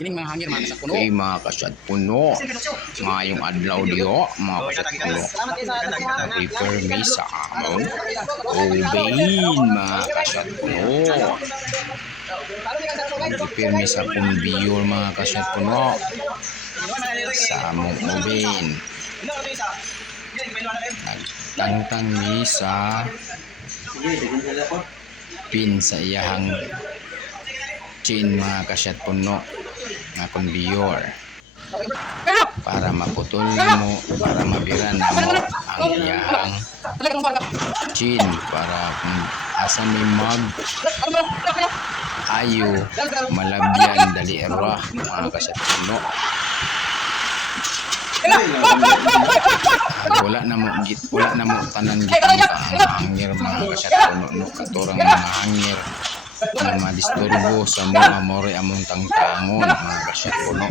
kining mga hangir mga kasat puno. Okay mga kasyat puno, ngayong adlaw diyo mga kasyat puno, prepare me sa amon ubain mga kasyat puno. Prepare me sa conveyor mga kasyat puno, sa among ubain. Nagtangtang mi sa pin sa iyahang chain mga kasyat puno nga conveyor para maputol mo, para mabira na mo ang iyahang chain para kung asa may mag ayo malabyan dali era mga kasyat puno. Wala na mo tanan gitang ang hangir mga kasyat puno no katurang mga hangir na madisturbo sa mga more among tangtangon mga kasyat puno.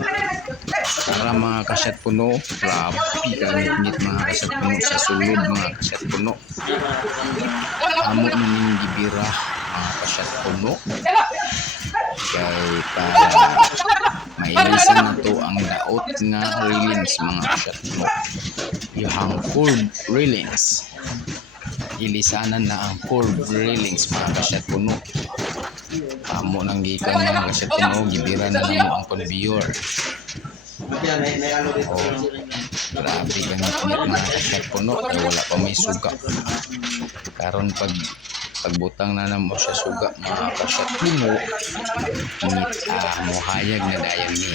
Para mga kasyat puno, grabe kangit mga kasyat puno sa sulod mga kasyat puno. Amo namin gibira mga kasyat puno. Kay para mailisan na to ang daot nga railings mga kasyat puno. Yung curb railings. Ilisanan na ang curb railings mga kasyat puno. Amo nang gikan mga kasyat puno, gibira na lang ang conveyor. Oh, grabe ganit mga kasyat puno, kaya wala pa may suga. Karon pagbutang na namo siya suga mga kasyat puno, ngit mohayag na dayan ni.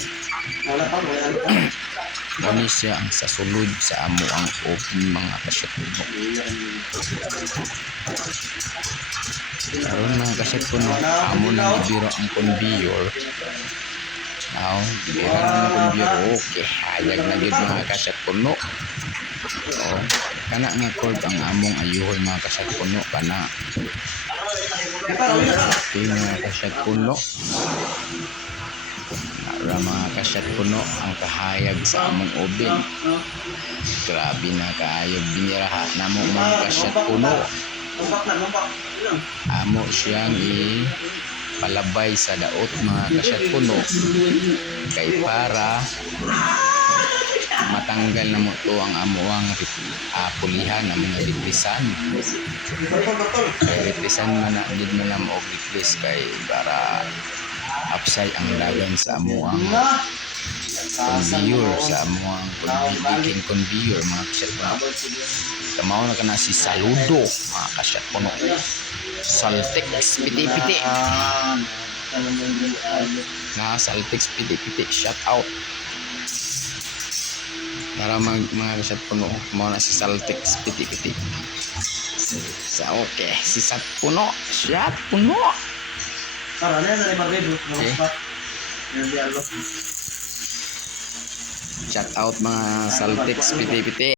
Mani siya ang sasulod sa amo ang open mga kasyat puno. Karon mga kasyat puno, amo nang gibiro ang conveyor. Now, gibiro na ang conveyor. Okay, hayag na gid mga kasyat puno. Oh, kana nga cord ang among ayuhon mga kasyat puno kana. Okay mga kasyat puno. Para mga kasyat puno ang kahayag sa among oven. Grabe na kahayag biniraha namo mga kasyat puno. Amo siyang palabay sa daot mga kasyat puno kay para matanggal na mo to ang amuang pulihan na mga replisan. Kay replisan man na did man na mo replis kay para upside ang dagan sa amuang conveyor, sa amuang conveyor mga kasyat puno. Tamaw na kana si Saludo mga kasyat puno. Saltex piti-piti. Na Saltex piti-piti, shout out. Para mga kasyat puno, mo na si Saltex piti-piti. Sa okay, si Sat puno, shout puno. Okay. Shout out mga Saltex piti-piti.